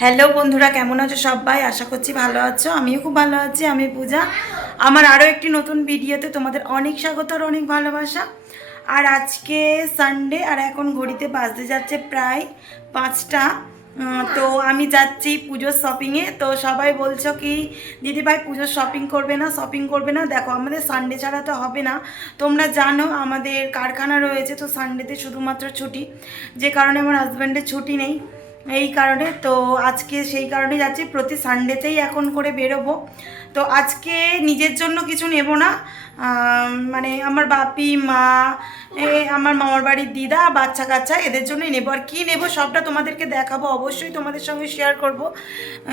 Hello বন্ধুরা, কেমন আছো সবাই? আশা করছি ভালো আছো। আমিও খুব ভালো আছি। আমি পূজা। আমার আরও একটি নতুন ভিডিওতে তোমাদের অনেক স্বাগত আর অনেক ভালোবাসা। আর আজকে সানডে, আর এখন ঘড়িতে বাজতে যাচ্ছে প্রায় 5টা। তো আমি যাচ্ছি পুজোর শপিংয়ে। তো সবাই বলছো কি দিদিভাই পুজোর শপিং করবে না, শপিং করবে না। দেখো, আমাদের সানডে ছাড়া তো হবে না। তোমরা জানো আমাদের কারখানা রয়েছে, তো সানডেতে শুধুমাত্র ছুটি, যে কারণে আমার হাজব্যান্ডের ছুটি নেই। এই কারণে তো আজকে সেই কারণে যাচ্ছি, প্রতি সানডেতেই এখন করে বেরোবো। তো আজকে নিজের জন্য কিছু নেব না, মানে আমার বাপি মা, আমার মামার বাড়ির দিদা, বাচ্চা কাচ্চা, এদের জন্যই নেবো। আর কী নেবো সবটা তোমাদেরকে দেখাবো, অবশ্যই তোমাদের সঙ্গে শেয়ার করব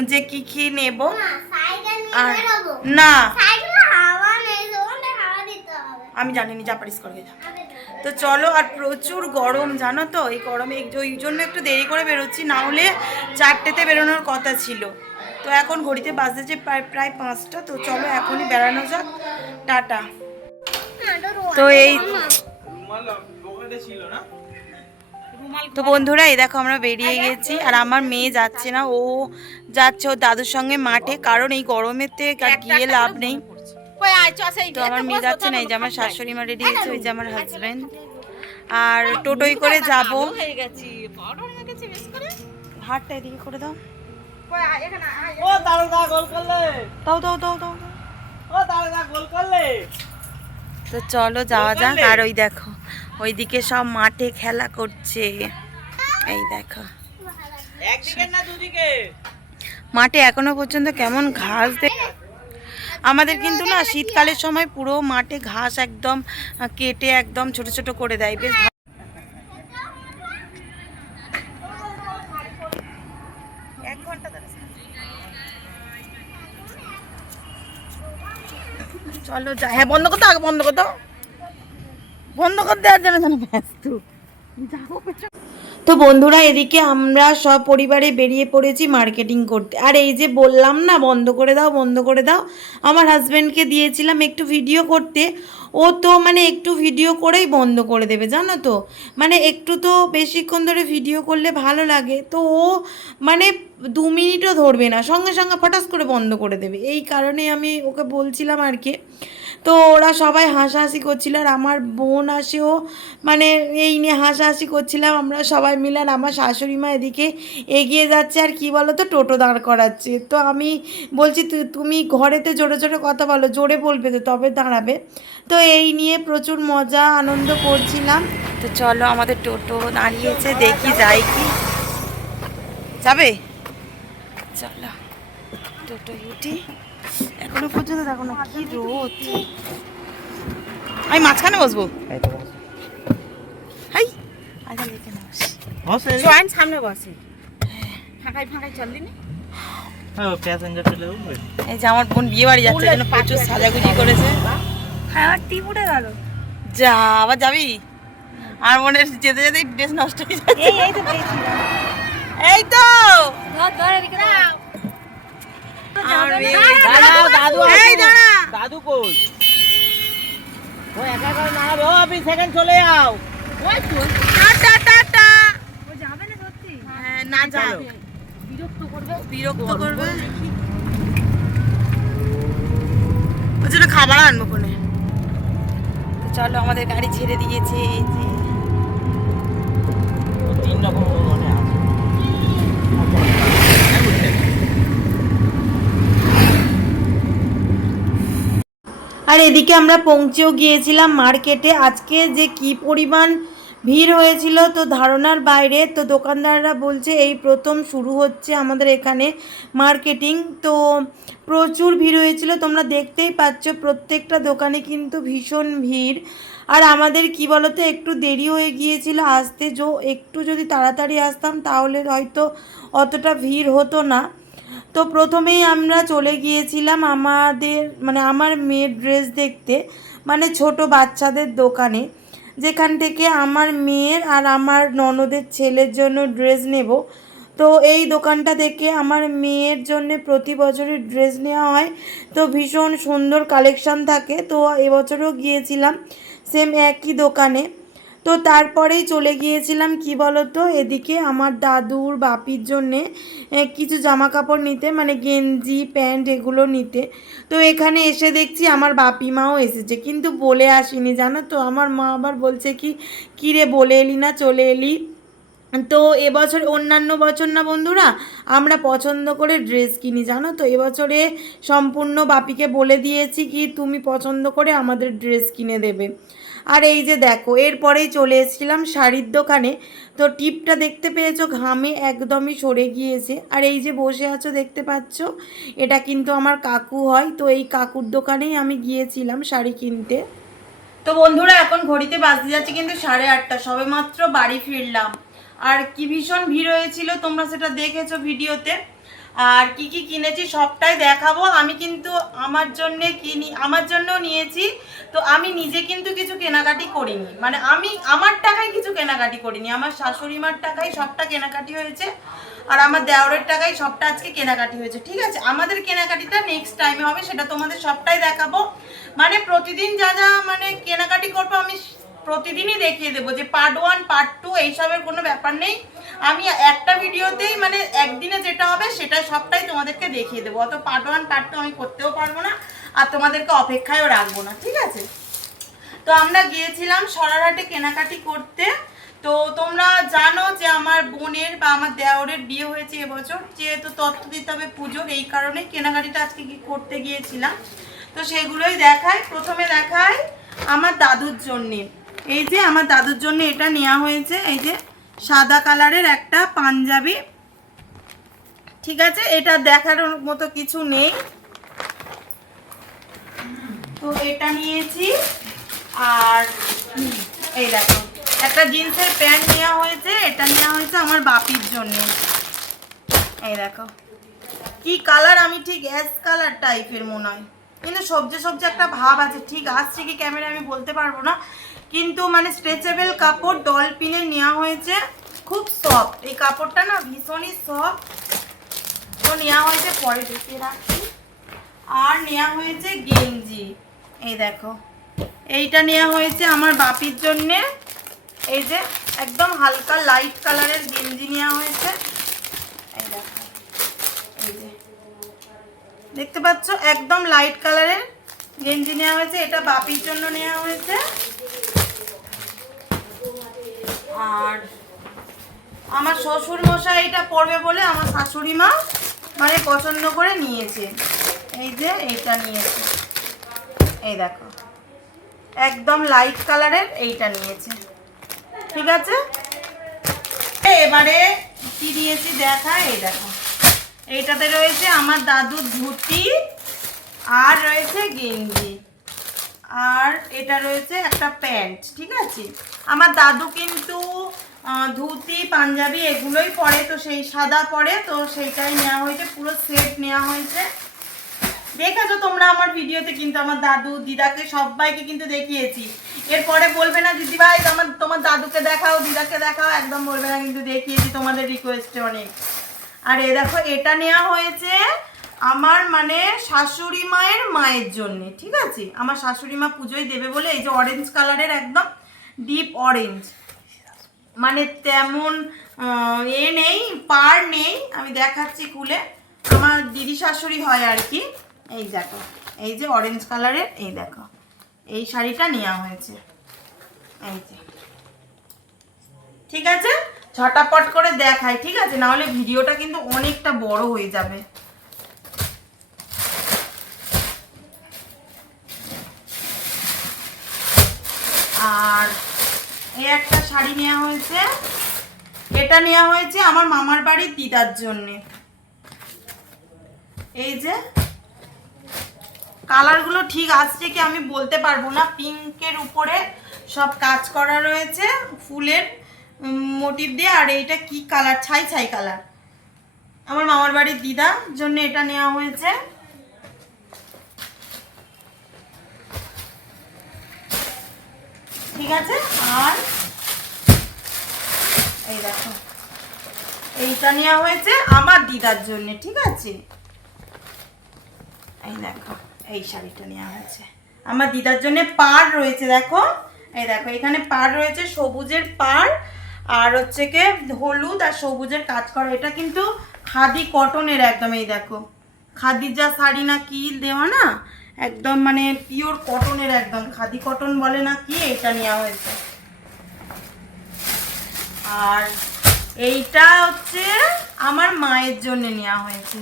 যে কি কি নেব। আর না, আমি জানিনি, যা পারিস করবে যা। তো চলো। আর প্রচুর গরম জানো তো, এই গরমে ওই জন্য একটু দেরি করে বেরোচ্ছি, না হলে 4টেতে বেরোনোর কথা ছিল। তো এখন ঘড়িতে বাজে যে প্রায় 5টা। তো চলো এখনই বেড়ানো যাক। টাটা। তো এই তো বন্ধুরা, এই দেখো আমরা বেরিয়ে গেছি। আর আমার মেয়ে যাচ্ছে না, ও যাচ্ছে ওর দাদুর সঙ্গে মাঠে, কারণ এই গরমেতে গিয়ে লাভ নেই। তো আমার মেয়ে যাচ্ছে না। এই যে আমার শাশুড়ি মা রেডি হয়েছে, ওই যে আমার হাজবেন্ড। আর টোটোই করে যাব। হাতটা এদিকে করে দাও। দাও দাও দাও দাও। তো চলো যাওয়া যাক। আর ওই দেখো ওইদিকে সব মাঠে খেলা করছে। এই দেখো মাঠে এখনো পর্যন্ত কেমন ঘাস আমাদের কিন্তু না শীতকালের সময় পুরো মাঠে ঘাস একদম কেটে একদম ছোট ছোট করে দেয়, বেশ। চলো যাই। হ্যাঁ, বন্ধ করতে আগে, বন্ধ করতো, বন্ধ করে দেওয়ার জন্য যেন ব্যস্ত। তো বন্ধুরা, এদিকে আমরা সব পরিবারে বেরিয়ে পড়েছি মার্কেটিং করতে। আর এই যে বললাম না বন্ধ করে দাও, বন্ধ করে দাও, আমার হাজব্যান্ডকে দিয়েছিলাম একটু ভিডিও করতে। ও তো মানে একটু ভিডিও করেই বন্ধ করে দেবে, জানো তো। মানে একটু তো বেশিক্ষণ ধরে ভিডিও করলে ভালো লাগে, তো ও মানে 2 মিনিটও ধরবে না, সঙ্গে সঙ্গে ফটাস করে বন্ধ করে দেবে। এই কারণে আমি ওকে বলছিলাম আর কি। তো ওরা সবাই হাসাহাসি করছিল, আর আমার বোন আসেও, মানে এই নিয়ে হাসাহাসি করছিলাম আমরা সবাই মিলে। আর আমার শাশুড়ি মা এদিকে এগিয়ে যাচ্ছে, আর কি বলো তো, টোটো দাঁড় করাচ্ছে। তো আমি বলছি তুমি ঘরেতে জোরে জোরে কথা বলো, জোরে বলবে তো তবে দাঁড়াবে। তো এই নিয়ে প্রচুর মজা আনন্দ করছিলাম। তো চলো, আমাদের টোটো দাঁড়িয়েছে, দেখি যাই কি যাবে। চলো টোটো উঠি। এখনো পর্যন্ত দেখো না কি রোদ। আমি মাঝখানে বসবো। হাই, আচ্ছা দেখে না বসে জয়েন সামনে বসে, ফাঁকাই ফাঁকাই চল দিনি। হ্যাঁ, প্যাসেঞ্জার চলে উঠবে। এই যে আমার বোন বিয়ে বাড়ি যাচ্ছে, জন্য প্রচুর সাজাগুজি করেছে। হ্যাঁ, আমার টিপ উঠে গেল। যা, আবার যাবি? আর মনে যেতে যেতেই ড্রেস নষ্ট হয়ে যাচ্ছে। এই তো পেয়েছি, এই তো ধর ধর এদিকে দাও। দাঁড়াও, দাদু এই দাঁড়া। দাদু কই? ও একা করে নাড়াবে। ও আপনি সেকেন্ড চলে যাও। ওই তো টাটা টাটা। ও যাবে না সত্যি? হ্যাঁ, না যাবে, বিরক্ত করবে, বিরক্ত করবে। ওই জন্য খাবার আনবো কোনে। চলো, আমাদের গাড়ি ছেড়ে দিয়েছে। এই যে 3 রকম মনে আছে। আর এদিকে আমরা পৌঁছেও গিয়েছিলাম মার্কেটে। আজকে যে কি পরিমাণ ভিড় হয়েছিল তো ধারণার বাইরে। তো দোকানদাররা বলছে এই প্রথম শুরু হচ্ছে আমাদের এখানে মার্কেটিং। তো প্রচুর ভিড় হয়েছিল, তোমরা দেখতেই পাচ্ছ প্রত্যেকটা দোকানে কিন্তু ভীষণ ভিড়। আর আমাদের কি বলতো, একটু দেরি হয়ে গিয়েছিল আসতে। একটু যদি তাড়াতাড়ি আসতাম তাহলে হয়তো অতটা ভিড় হতো না। তো প্রথমেই আমরা চলে গিয়েছিলাম আমাদের মানে আমার মেয়ের ড্রেস দেখতে, মানে ছোট বাচ্চাদের দোকানে, যেখান থেকে আমার মেয়ের আর আমার ননদের ছেলের জন্য ড্রেস নেব। তো এই দোকানটা থেকে আমার মেয়ের জন্য প্রতি বছরই ড্রেস নেওয়া হয়। তো ভীষণ সুন্দর কালেকশান থাকে। তো এবছরও গিয়েছিলাম সেম একই দোকানে। তো তো তারপরেই চলে গিয়েছিলাম কি বলতো এদিকে আমার দাদুর বাপির জন্যে কিছু জামা কাপড় নিতে, মানে গেঞ্জি প্যান্ট এগুলো নিতে। তো এখানে এসে দেখছি আমার বাপি মাও এসেছে, কিন্তু বলে আসেনি জানো তো। আমার মা আবার বলছে কি কিরে বলে এলি না, চলে এলি। তো এবছর অন্যান্য বছর না বন্ধুরা আমরা পছন্দ করে ড্রেস কিনি জানো তো, এবছরে সম্পূর্ণ বাপিকে বলে দিয়েছি কি তুমি পছন্দ করে আমাদের ড্রেস কিনে দেবে। আর এই যে দেখো এরপরেই চলে এসেছিলাম শাড়ির দোকানে। তো টিপটা দেখতে পেয়েছো, ঘামে একদমই সরে গিয়েছে। আর এই যে বসে আছো দেখতে পাচ্ছ, এটা কিন্তু আমার কাকু হয়। তো এই কাকুর দোকানেই আমি গিয়েছিলাম শাড়ি কিনতে। তো বন্ধুরা এখন ঘড়িতে বাজতে যাচ্ছে কিন্তু 8:30, সবে মাত্র বাড়ি ফিরলাম। আর কি ভীষণ ভিড় হয়েছিল, তোমরা সেটা দেখেছো ভিডিওতে। আর কি কি কিনেছি সবটাই দেখাবো। আমি কিন্তু আমার জন্য নিয়েছি। তো আমি নিজে কিন্তু কিছু কেনাকাটি করিনি, মানে আমি আমার টাকায় কিছু কেনাকাটি করিনি, আমার শাশুড়ি মার টাকায় সবটা কেনাকাটি হয়েছে। আর আমার দেওরের টাকায় সবটা আজকে কেনাকাটি হয়েছে, ঠিক আছে। আমাদের কেনাকাটিটা নেক্সট টাইমে হবে, সেটা তোমাদের সবটাই দেখাবো। মানে প্রতিদিন যা যা মানে কেনাকাটি করবো আমি প্রতিদিনই দেখিয়ে দেবো, যে পার্ট 1 পার্ট 2 এইসবের কোনো ব্যাপার নেই। আমি একটা ভিডিওতেই মানে একদিনে যেটা হবে সেটা সবটাই তোমাদেরকে দেখিয়ে দেবো। অত পার্ট 1 পার্ট 2 আমি করতেও পারবো না, আর তোমাদেরকে অপেক্ষায়ও রাখবো না, ঠিক আছে। তো আমরা গিয়েছিলাম সরারহাটে কেনাকাটি করতে। তো তোমরা জানো যে আমার বোনের বা আমার দেওরের বিয়ে হয়েছে এবছর, যেহেতু তত্ত্ব দিতে হবে পুজোর, এই কারণে কেনাকাটিটা আজকে কি করতে গিয়েছিলাম। তো সেগুলোই দেখায়। প্রথমে দেখায় আমার দাদুর জন্যে। এই যে আমার দাদুর জন্য এটা নেওয়া হয়েছে, এই যে সাদা কালারের একটা পাঞ্জাবি, ঠিক আছে। এটা দেখার মতো কিছু নেই, তো এটা নিয়েছি। আর এই দেখো একটা জিন্সের প্যান্ট নেওয়া হয়েছে, এটা নেওয়া হয়েছে আমার বাপির জন্য। এই দেখো কি কালার, আমি ঠিক অ্যাশ কালার টাইপের মনে হয়, কিন্তু সবজি সবজি একটা ভাব আছে, ঠিক আসছে কি ক্যামেরা আমি বলতে পারবো না। কিন্তু মানে স্ট্রেচেবল কাপড় ডলফিনের নেওয়া হয়েছে, খুব সফট এই কাপড়টা না, ভীষণই সফট। তো নেওয়া হয়েছে, পরে দেখিয়ে রাখছি। আর নেওয়া হয়েছে গেঞ্জি, এই দেখো এইটা নেওয়া হয়েছে আমার বাপির জন্যে। এই যে একদম হালকা লাইট কালারের গেঞ্জি নেওয়া হয়েছে, এই দেখো, এই যে দেখতে পাচ্ছ একদম লাইট কালারের গেঞ্জি নেওয়া হয়েছে, এটা বাপির জন্য নেওয়া হয়েছে। আর আমার শ্বশুর মশাই এটা পরবে বলে আমার শাশুড়ি মা মানে পছন্দ করে নিয়েছে, এই যে এইটা নিয়েছে, এই দেখো একদম লাইট কালারের এইটা নিয়েছে, ঠিক আছে। এবারে কি দিয়েছি দেখা, এই দেখো এইটাতে রয়েছে আমার দাদুর ধুতি, আর রয়েছে গেঞ্জি, আর এটা রয়েছে একটা প্যান্ট, ঠিক আছে। আমার দাদু কিন্তু ধুতি পাঞ্জাবি এগুলোই পরে, তো সেই সাদা পরে, তো সেইটাই নেওয়া হয়েছে, পুরো সেট নেওয়া হয়েছে। দেখেছো তোমরা আমার ভিডিওতে, কিন্তু আমার দাদু দিদাকে সবাইকে কিন্তু দেখিয়েছি। এরপরে বলবে না দিদিভাই তোমার দাদুকে দেখাও দিদাকে দেখাও, একদম বলবে না, কিন্তু দেখিয়েছি তোমাদের রিকোয়েস্টে অনেক। আর এ দেখো এটা নেওয়া হয়েছে আমার মানে শাশুড়ি মায়ের জন্য, ঠিক আছে। আমার শাশুড়ি মা পুজোয় দেবে বলে, এই যে অরেঞ্জ কালারের একদম ডিপ অরেঞ্জ, মানে তেমন এ নেই, পার নেই, আমি দেখাচ্ছি খুলে, আমার দিদি শাশুড়ি হয় আর কি। এই দেখো এই যে অরেঞ্জ কালারের, এই দেখো এই শাড়িটা নেওয়া হয়েছে, এই যে, ঠিক আছে। ঝটাপট করে দেখাই, ঠিক আছে, না হলে ভিডিওটা কিন্তু অনেকটা বড় হয়ে যাবে। আর এই একটা শাড়ি নেওয়া হয়েছে, এটা নেওয়া হয়েছে আমার মামার বাড়ির দিদার জন্যে। এই যে কালারগুলো ঠিক আসছে কি আমি বলতে পারবো না, পিঙ্কের উপরে সব কাজ করা রয়েছে ফুলের মোটিভ দিয়ে। আর এইটা কি কালার, ছাই ছাই কালার, আমার মামার বাড়ির দিদার জন্য এটা নেওয়া হয়েছে। ঠিক আছে। আর এই দেখো এইটা নেওয়া হয়েছে আমার দিদার জন্য, ঠিক আছে। এই দেখো এই শাড়িটা নেওয়া হয়েছে আমার দিদার জন্য, পাড় রয়েছে দেখো, এই দেখো এখানে পাড় রয়েছে, সবুজের পাড়, আর হচ্ছে কি হলুদ আর সবুজের কাজ করা। এটা কিন্তু খাদি কটনের একদম, এই দেখো খাদিজা শাড়ি না কি দেওয়া না, একদম মানে পিওর কটনের, একদম খাদি কটন বলে না কি, এটা নেওয়া হয়েছে। আর এইটা হচ্ছে আমার মায়ের জন্য নেওয়া হয়েছে।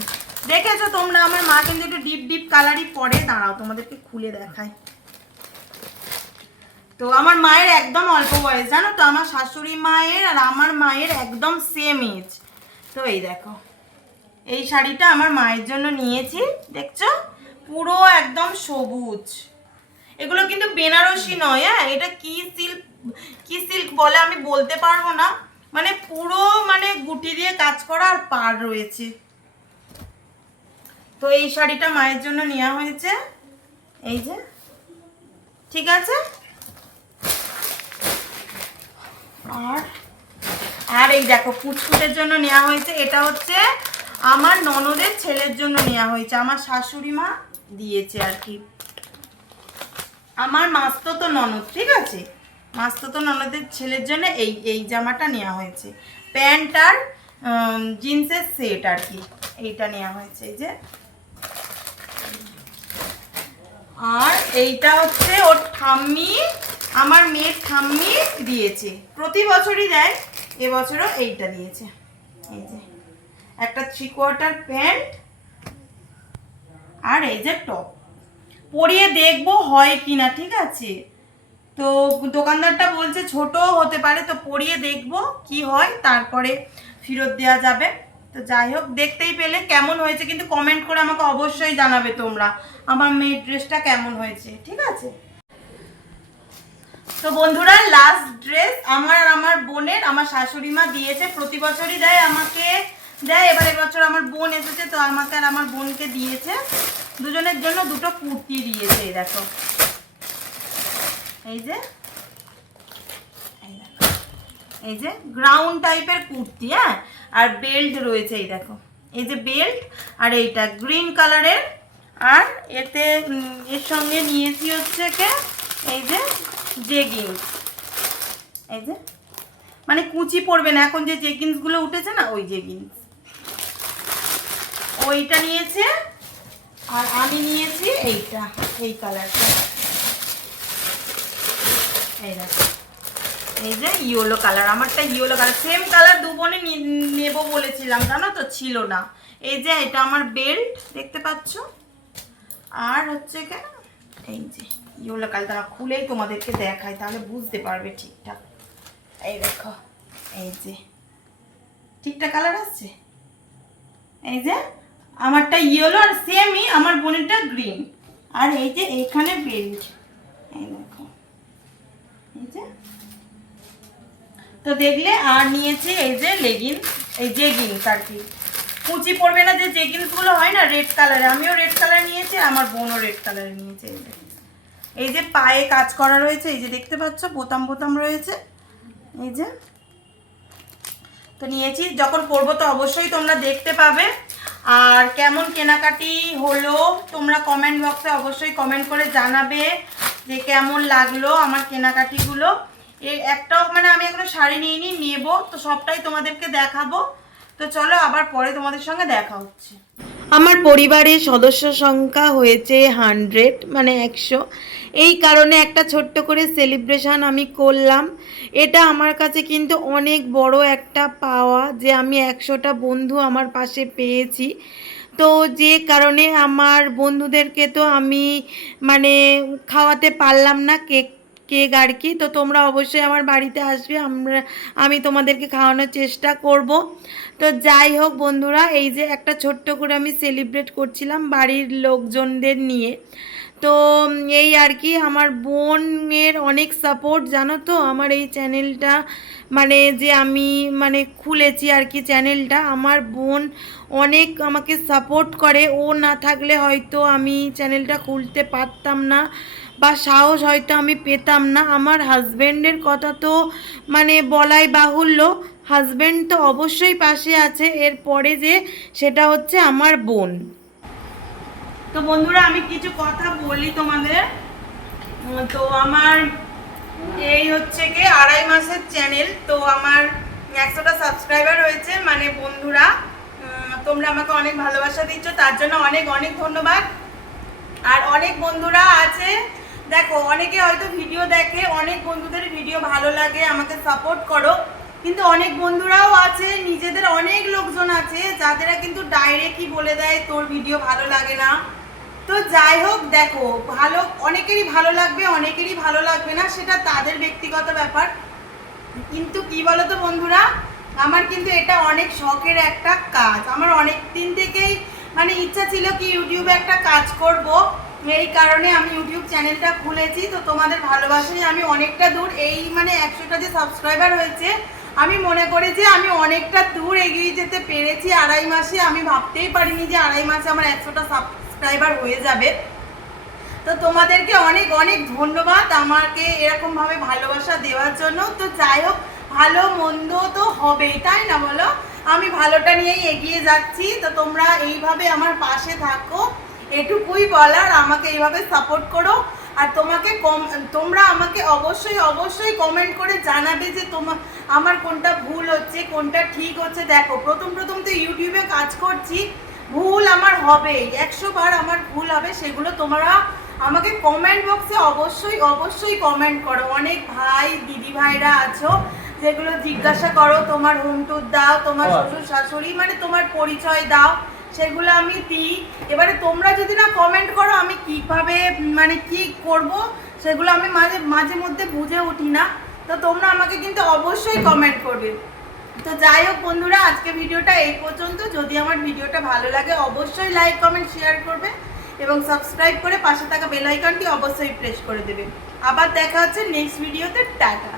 দেখেছো তোমরা, আমার মা কিন্তু একটু ডিপ ডিপ কালারই পরে, দাঁড়াও তোমাদেরকে খুলে দেখায়। তো আমার মায়ের একদম অল্প বয়স, জানো তো, আমার শাশুড়ি মায়ের আর আমার মায়ের একদম সেম এজ। তো এই দেখো এই শাড়িটা আমার মায়ের জন্য নিয়েছি, দেখছো পুরো একদম সবুজ। এগুলো কিন্তু বেনারসি নয়, হ্যাঁ এটা কি সিল্ক, কি সিল্ক বলে আমি বলতে পারবো না, মানে পুরো মানে গুটি দিয়ে কাজ করা আর পাড় রয়েছে। তো এই শাড়িটা মায়ের জন্য নেওয়া হয়েছে, এই যে, ঠিক আছে। আর আর এই দেখো ফুটফুটের জন্য নেওয়া হয়েছে, এটা হচ্ছে আমার ননদের ছেলের জন্য নেওয়া হয়েছে, আমার শাশুড়ি মা দিয়েছে আর কি, আমার মাস্ততো ননদ, ঠিক আছে, মাস্ততো ননদের ছেলের জন্য এই এই জামাটা নেওয়া হয়েছে, প্যান্ট আর জিন্সের সেট আর কি, এইটা নেওয়া হয়েছে, এই যে। আর এইটা হচ্ছে ওর ঠাম্মি, আমার মেয়ের ঠাম্মি দিয়েছে, প্রতি বছরই দেয়, এবছরও এইটা দিয়েছে, এই যে একটা 3/4 প্যান্ট আর এই যে টপ, পরিয়ে দেখবো হয় কিনা, ঠিক আছে। তো দোকানদারটা বলছে ছোট হতে পারে, তো পরিয়ে দেখবো কি হয়, তারপরে ফেরত দেওয়া যাবে। তো যাই হোক, দেখতেই পেলে কেমন হয়েছে কিন্তু কমেন্ট করে আমাকে অবশ্যই জানাবে তোমরা আমার মেয়ের ড্রেসটা কেমন হয়েছে, ঠিক আছে। তো বন্ধুরা লাস্ট ড্রেস আমার বোনের, আমার শাশুড়ি মা দিয়েছে, প্রতি বছরই দেয় আমাকে, দেয়, এবার এবছর আমার বোন এসেছে তো আমাকে আর আমার বোনকে দিয়েছে, দুজনের জন্য দুটো কুর্তি দিয়েছে, এই দেখো এই যে, এই যে গ্রাউন্ড টাইপের কুর্তি, হ্যাঁ, আর বেল্ট রয়েছে, এই দেখো এই যে বেল্ট, আর এইটা গ্রিন কালারের, আর এতে এর সঙ্গে নিয়েছি হচ্ছে কে এই যে জেগিংস, এই যে মানে কুচি পড়বে না, এখন যে জেগিংসগুলো উঠেছে না ওই জেগিংস, ওইটা নিয়েছে। আর আমি নিয়েছি এইটা, এই কালারটা, এই দেখো এই যে ইয়েলো কালার, আমারটা ইয়েলো কালার, সেম কালার দু বোনে নেবো বলেছিলাম, জানো তো ছিল না। এই যে এটা আমার বেল্ট দেখতে পাচ্ছ, আর হচ্ছে কেন এই যে ইয়েলো কালারটা খুলেই তোমাদেরকে দেখাই, তাহলে বুঝতে পারবে ঠিকঠাক। এই দেখো এই যে ঠিকঠাক কালার আসছে, এই যে আমারটা ইয়েলো আর সেমই আমার বোনেরটা গ্রিন, আর এই যে এইখানে বেল্ট, এই দেখো এই যে। তো দেখলে আর নিয়েছি এই যে লেগিংস, এই জেগিংস আর কি, কুচি পড়বে না, যে জেগিংসগুলো হয় না রেড কালারে, আমিও রেড কালার নিয়েছি, আমার বোনও রেড কালারে নিয়েছে। এই যে পায়ে কাজ করা রয়েছে, এই যে দেখতে পাচ্ছ বোতাম বোতাম রয়েছে, এই যে। তো নিয়েছি, যখন পরবো তো অবশ্যই তোমরা দেখতে পাবে। আর কেমন কেনাকাটি হলো তোমরা কমেন্ট বক্সে অবশ্যই কমেন্ট করে জানাবে যে কেমন লাগলো আমার কেনাকাটিগুলো। এই একটাও মানে আমি এখনো শাড়ি নিইনি, নেবো, তো সবটাই তোমাদেরকে দেখাবো। তো চলো আবার পরে তোমাদের সঙ্গে দেখা হচ্ছে। আমার পরিবারের সদস্য সংখ্যা হয়েছে 100, মানে 100, এই কারণে একটা ছোট্ট করে সেলিব্রেশন আমি করলাম। এটা আমার কাছে কিন্তু অনেক বড় একটা পাওয়া, যে আমি 100টা বন্ধু আমার পাশে পেয়েছি। তো যে কারণে আমার বন্ধুদেরকে তো আমি মানে খাওয়াতে পারলাম না কেক কেক আর কি। তো তোমরা অবশ্যই আমার বাড়িতে আসবে, আমি তোমাদেরকে খাওয়ানোর চেষ্টা করব। তো যাই হোক বন্ধুরা, এই যে একটা ছোট্ট করে আমি সেলিব্রেট করছিলাম বাড়ির লোকজনদের নিয়ে। তো এই আর কি, আমার বোনের অনেক সাপোর্ট, জানো তো, আমার এই চ্যানেলটা মানে যে আমি মানে খুলেছি আর কি চ্যানেলটা, আমার বোন অনেক আমাকে সাপোর্ট করে, ও না থাকলে হয়তো আমি চ্যানেলটা খুলতে পারতাম না, বা সাহস হয়তো আমি পেতাম না। আমার হাজব্যান্ডের কথা তো মানে বলাই বাহুল্য, হাজব্যান্ড তো অবশ্যই পাশে আছে, এরপরে যে সেটা হচ্ছে আমার বোন। তো বন্ধুরা আমি কিছু কথা বলি তোমাদের। তো আমার এই হচ্ছে কি 2.5 মাসের চ্যানেল, তো আমার 100টা সাবস্ক্রাইবার হয়েছে, মানে বন্ধুরা তোমরা আমাকে অনেক ভালোবাসা দিচ্ছ, তার জন্য অনেক অনেক ধন্যবাদ। আর অনেক বন্ধুরা আছে, দেখো অনেকে হয়তো ভিডিও দেখে, অনেক বন্ধুদের ভিডিও ভালো লাগে, আমাকে সাপোর্ট করো, কিন্তু অনেক বন্ধুরাও আছে, নিজেদের অনেক লোকজন আছে যাদেরা কিন্তু ডাইরেক্টই বলে দেয় তোর ভিডিও ভালো লাগে না। তো যাই হোক, দেখো ভালো অনেকেরই ভালো লাগবে, অনেকেরই ভালো লাগবে না, সেটা তাদের ব্যক্তিগত ব্যাপার। কিন্তু কি বলতো বন্ধুরা, আমার কিন্তু এটা অনেক শখের একটা কাজ। আমার অনেক দিন থেকেই মানে ইচ্ছা ছিল কি ইউটিউবে একটা কাজ করব, এই কারণে আমি ইউটিউব চ্যানেলটা খুলেছি। তো তোমাদের ভালোবাসায় আমি অনেকটা দূর, এই মানে 100টা যে সাবস্ক্রাইবার হয়েছে, আমি মনে করি যে আমি অনেকটা দূর এগিয়ে যেতে পেরেছি 2.5 মাসে। আমি ভাবতেই পারিনি যে 2.5 মাসে আমার 100টা সাবস্ক্রাইবার হয়ে যাবে। তো তোমাদেরকে অনেক অনেক ধন্যবাদ আমাকে এরকমভাবে ভালোবাসা দেওয়ার জন্য। তো যাই হোক, ভালো মন্দ তো হবেই, তাই না বলো? আমি ভালোটা নিয়েই এগিয়ে যাচ্ছি, তো তোমরা এইভাবে আমার পাশে থাকো, এটুকুই বলার। আমাকে এইভাবে সাপোর্ট করো। আর তোমরা আমাকে অবশ্যই অবশ্যই কমেন্ট করে জানাবে যে আমার কোনটা ভুল হচ্ছে, কোনটা ঠিক হচ্ছে। দেখো প্রথম প্রথম তো ইউটিউবে কাজ করছি, ভুল আমার হবেই, 100 বার আমার ভুল হবে, সেগুলো তোমরা আমাকে কমেন্ট বক্সে অবশ্যই অবশ্যই কমেন্ট করো। অনেক ভাই দিদি ভাইরা আছো যেগুলো জিজ্ঞাসা করো, তোমার হোম ট্যুর দাও, তোমার শ্বশুর শাশুড়ি মানে তোমার পরিচয় দাও, সেগুলো আমি দিই। এবারে তোমরা যদি না কমেন্ট করো আমি কিভাবে মানে কি করব, সেগুলো আমি মাঝে মাঝে মধ্যে বুঝে উঠি না। তো তোমরা আমাকে কিন্তু অবশ্যই কমেন্ট করবে। তো যাই হোক বন্ধুরা, আজকে ভিডিওটা এই পর্যন্ত। যদি আমার ভিডিওটা ভালো লাগে অবশ্যই লাইক কমেন্ট শেয়ার করবে এবং সাবস্ক্রাইব করে পাশে থাকা বেল আইকনটি অবশ্যই প্রেস করে দেবে। আবার দেখা হচ্ছে নেক্সট ভিডিওতে। টাটা।